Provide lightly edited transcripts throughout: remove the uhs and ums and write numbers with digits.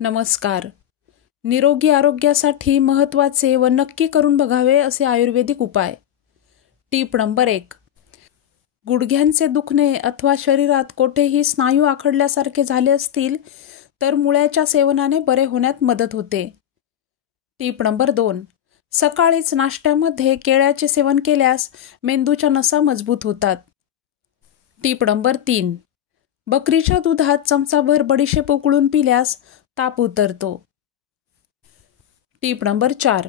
नमस्कार. निरोगी आरोग्यासाठी महत्त्वाचे व नक्की करून बघावे असे आयुर्वेदिक उपाय. टीप नंबर 1. गुडघ्यांचे दुखणे अथवा शरीरात कोठेही स्नायू आखडल्यासारखे झाले असतील तर मुळ्याच्या सेवनाने बरे होण्यात मदत होते. टीप नंबर 2. सकाळीच नाश्त्यामध्ये केळ्याचे सेवन केल्यास मेंदूच्या नसा मजबूत होतात. टीप नंबर 3. बकरीच्या दुधात चमचाभर बडीशेप उकळून पिल्यास ताप उतरतो. टीप नंबर 4.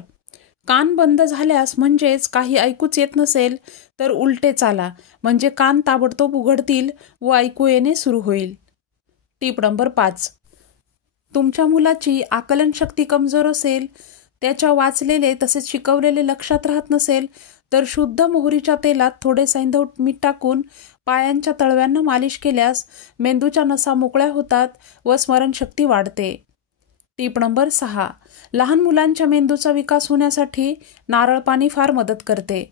कान बंद झाल्यास म्हणजेच काही ऐकूच येत नसेल तर उलटे चाला, म्हणजे कान ताबडतोब उघडतील व ऐकू येणे सुरू होईल. टीप नंबर 5. तुमच्या मुलाची आकलन शक्ती कमजोर असेल, त्याच्या वाचलेले तसेच शिकवलेले लक्षात राहत नसेल तर शुद्ध मोहरीच्या तेलात थोडे सैंधव मीठ टाकून पायांच्या तळव्यांना मालिश केल्यास मेंदूच्या नसा मोकळ्या होतात व स्मरणशक्ती वाढते. टीप नंबर 6. लहान मुलांच्या मेंदूचा विकास होण्यासाठी नारळ पाणी फार मदत करते.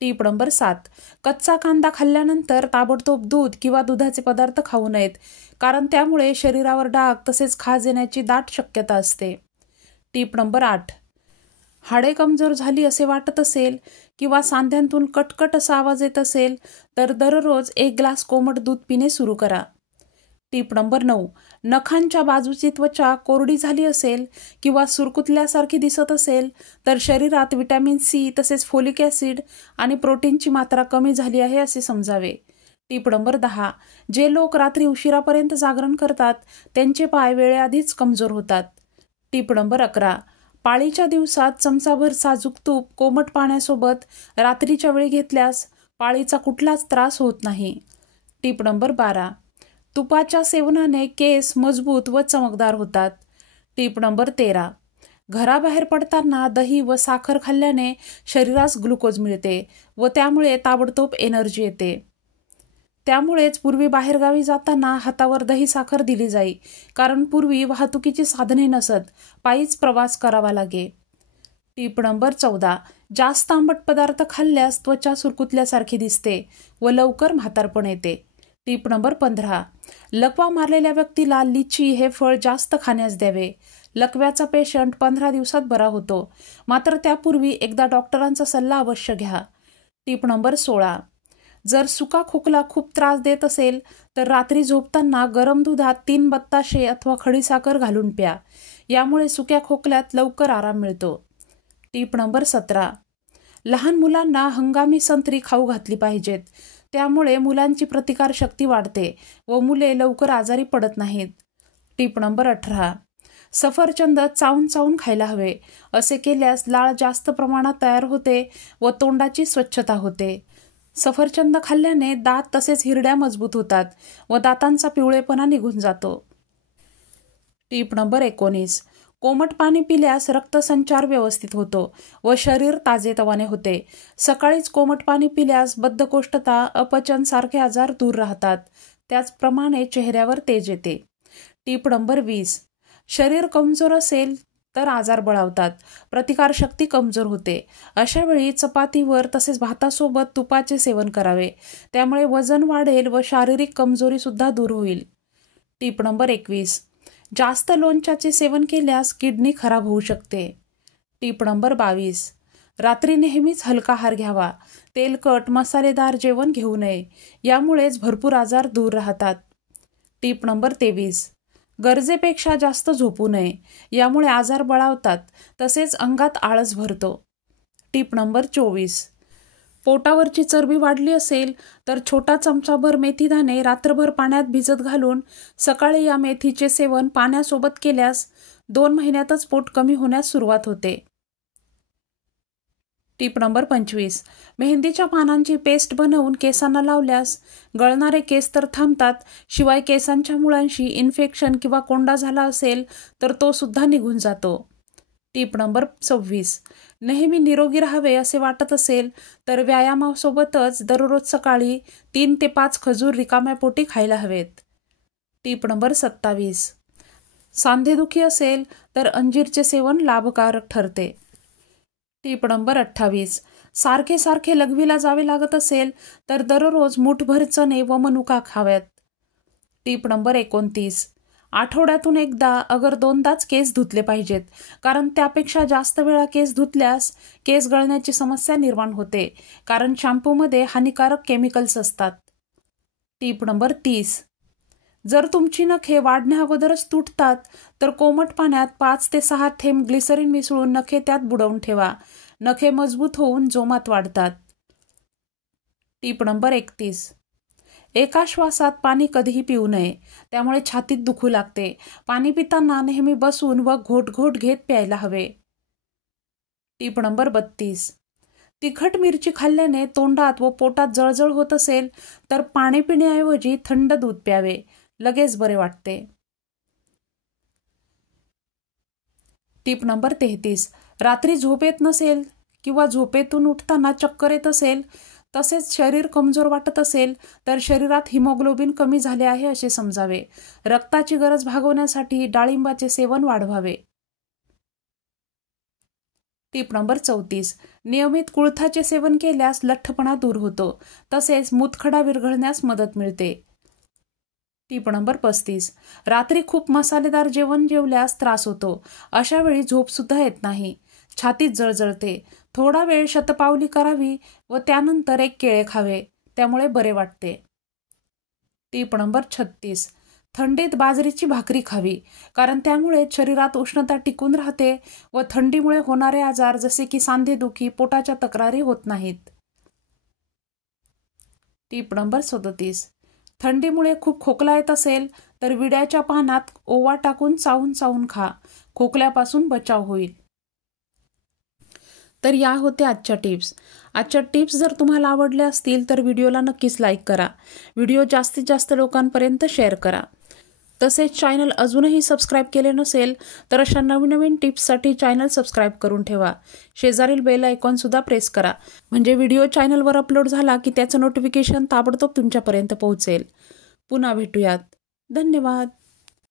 टीप नंबर 7. कच्चा कांदा खाल्ल्यानंतर ताबडतोब दूध किंवा दुधाचे पदार्थ खाऊ नयेत, कारण त्यामुळे शरीरावर डाग तसेच खाज येण्याची दाट शक्यता असते. टीप नंबर 8. हाडे कमजोर झाली असे वाटत असेल किंवा सांध्यांतून कटकट असा आवाज येत असेल तर दररोज 1 ग्लास कोमट दूध पिणे सुरू करा. टीप नंबर 9. नखांच्या बाजूची त्वचा कोरडी झाली असेल किंवा सुरकुतल्यासारखी दिसत असेल तर शरीरात व्हिटॅमिन सी तसेच फोलिक ॲसिड आणि प्रोटीनची मात्रा कमी झाली आहे असे समजावे. टीप नंबर 10. जे लोक रात्री उशिरापर्यंत जागरण करतात त्यांचे पाय वेळेआधीच कमजोर होतात. टीप नंबर 11. पाळीच्या दिवसात चमचाभर साजूक तूप कोमट पाण्यासोबत रात्रीच्या वेळी घेतल्यास पाळीचा कुठलाच त्रास होत नाही. टीप नंबर 12. तुपाच्या सेवनाने केस मजबूत व चमकदार होतात. टीप नंबर 13. घराबाहेर पडताना दही व साखर खाल्ल्याने शरीरास ग्लुकोज मिळते व त्यामुळे ताबडतोब एनर्जी येते. त्यामुळेच पूर्वी बाहेरगावी जाताना हातावर दही साखर दिली जाई, कारण पूर्वी वाहतुकीची साधने नसत, पायीच प्रवास करावा लागे. टीप नंबर 14. जास्त आंबट पदार्थ खाल्ल्यास त्वचा सुरकुतल्यासारखी दिसते व लवकर म्हातारपण येते. टीप नंबर 15. लकवा मारलेल्या व्यक्तीला लिची हे फळ जास्त खाण्यास द्यावे. लकव्याचा पेशंट 15 दिवसात बरा होतो, मात्र त्यापूर्वी एकदा डॉक्टरांचा सल्ला अवश्य घ्या. टीप नंबर 16. जर सुका खोकला खूप त्रास देत असेल तर रात्री झोपताना गरम दुधात 3 बत्ताशे अथवा खडीसाखर घालून प्या. यामुळे सुक्या खोकल्यात लवकर आराम मिळतो. टीप नंबर 17. लहान मुलांना हंगामी संत्री खाऊ घातली पाहिजेत, त्यामुळे मुलांची प्रतिकारशक्ती वाढते व मुले लवकर आजारी पडत नाहीत. टीप नंबर 18. सफरचंद चावून चावून खायला हवे. असे केल्यास लाळ जास्त प्रमाणात तयार होते व तोंडाची स्वच्छता होते. सफरचंद खाल्ल्याने दात तसेच हिरड्या मजबूत होतात व दातांचा पिवळेपणा निघून जातो. टीप नंबर 19. कोमट पाणी पिल्यास रक्तसंचार व्यवस्थित होतो व शरीर ताजेतवाने होते. सकाळीच कोमट पाणी पिल्यास बद्धकोष्ठता, अपचन सारखे आजार दूर राहतात. त्याचप्रमाणे चेहऱ्यावर तेज येते. टीप नंबर 20. शरीर कमजोर असेल तर आजार बळावतात, प्रतिकारशक्ती कमजोर होते. अशा वेळी चपातीवर तसेच भातासोबत तुपाचे सेवन करावे. त्यामुळे वजन वाढेल व शारीरिक कमजोरी सुद्धा दूर होईल. टीप नंबर 21. जास्त लोणच्याचे सेवन केल्यास किडनी खराब होऊ शकते. टीप नंबर 22. रात्री नेहमीच हलका आहार घ्यावा. तेलकट मसालेदार जेवण घेऊ नये. यामुळेच भरपूर आजार दूर राहतात. टीप नंबर 23. गरजेपेक्षा जास्त झोपू नये. यामुळे आजार बळावतात तसेच अंगात आळस भरतो. टीप नंबर 24. पोटावरची चरबी वाढली असेल तर छोटा चमचाभर मेथीदाणे रात्रभर पाण्यात भिजत घालून सकाळी या मेथीचे सेवन पाण्यासोबत केल्यास 2 महिन्यातच पोट कमी होण्यास सुरुवात होते. टीप नंबर 25. मेहंदीच्या पानांची पेस्ट बनवून केसांना लावल्यास गळणारे केस तर थांबतात, शिवाय केसांच्या मुळांशी इन्फेक्शन किंवा कोंडा झाला असेल तर तो सुद्धा निघून जातो. टीप नंबर 26. नेहमी निरोगी राहावे असे वाटत असेल तर व्यायामासोबतच दररोज सकाळी 3 ते 5 खजूर रिकाम्या पोटी खायला हवेत. टीप नंबर 27. सांधेदुखी असेल तर अंजीरचे सेवन लाभकारक ठरते. टीप नंबर 28. सारखे सारखे लघवीला जावे लागत असेल तर दररोज मुठभर चणे व मनुका खाव्यात. टीप नंबर 29. आठवड्यातून एकदा अगर 2दाच केस धुतले पाहिजेत, कारण त्यापेक्षा जास्त वेळा केस धुतल्यास केस गळण्याची समस्या निर्माण होते, कारण शॅम्पूमध्ये हानिकारक केमिकल्स असतात. टीप नंबर 30. जर तुमची नखे वाढण्या अगोदरच तुटतात तर कोमट पाण्यात 5 ते 6 थेंब ग्लिसरीन मिसळून नखे त्यात बुडवून ठेवा. नखे मजबूत होऊन जोमात वाढतात. टीप नंबर 31. एका श्वासात पाणी कधीही पिऊ नये, त्यामुळे छातीत दुखू लागते. पाणी पिताना नेहमी बसून व घोट घेत प्यायला हवे. टीप नंबर 32. तिखट मिरची खाल्ल्याने तोंडात व पोटात जळजळ होत असेल तर पाणी पिण्याऐवजी थंड दूध प्यावे, लगेच बरे वाटते. टीप नंबर 33. रात्री झोप येत नसेल किंवा झोपेतून उठताना चक्कर येत असेल, तसेच शरीर कमजोर वाटत असेल तर शरीरात हिमोग्लोबिन कमी झाले आहे असे समजावे. रक्ताची गरज भागवण्यासाठी डाळिंबाचे सेवन वाढवावे. टीप नंबर 34. नियमित कुळथाचे सेवन केल्यास लठ्ठपणा दूर होतो, तसेच मूतखडा विरघळण्यास मदत मिळते. टीप नंबर 35. रात्री खूप मसालेदार जेवण जेवल्यास त्रास होतो. अशा वेळी झोप सुद्धा येत नाही, छातीत जळजळते. थोडा वेळ शतपावली करावी व त्यानंतर एक केळे खावे, त्यामुळे बरे वाटते. टीप नंबर 36. थंडीत बाजरीची भाकरी खावी, कारण त्यामुळे शरीरात उष्णता टिकून राहते व थंडीमुळे होणारे आजार जसे की सांधेदुखी, पोटाच्या तक्रारी होत नाहीत. टीप नंबर 37. थंडीमुळे खूप खोकला येत असेल तर विड्याच्या पानात ओवा टाकून चावून चावून खा, खोकल्यापासून बचाव होईल. तर या होत्या आजच्या टिप्स. आजच्या टिप्स जर तुम्हाला आवडल्या असतील तर व्हिडिओला नक्कीच लाईक करा. व्हिडिओ जास्तीत जास्त लोकांपर्यंत शेअर करा. तसेच चॅनल अजूनही सबस्क्राईब केले नसेल तर अशा नवीन टिप्ससाठी चॅनल सबस्क्राईब करून ठेवा. शेजारील बेल आयकॉनसुद्धा प्रेस करा, म्हणजे व्हिडिओ चॅनलवर अपलोड झाला की त्याचं नोटिफिकेशन ताबडतोब तुमच्यापर्यंत पोहोचेल. पुन्हा भेटूयात. धन्यवाद.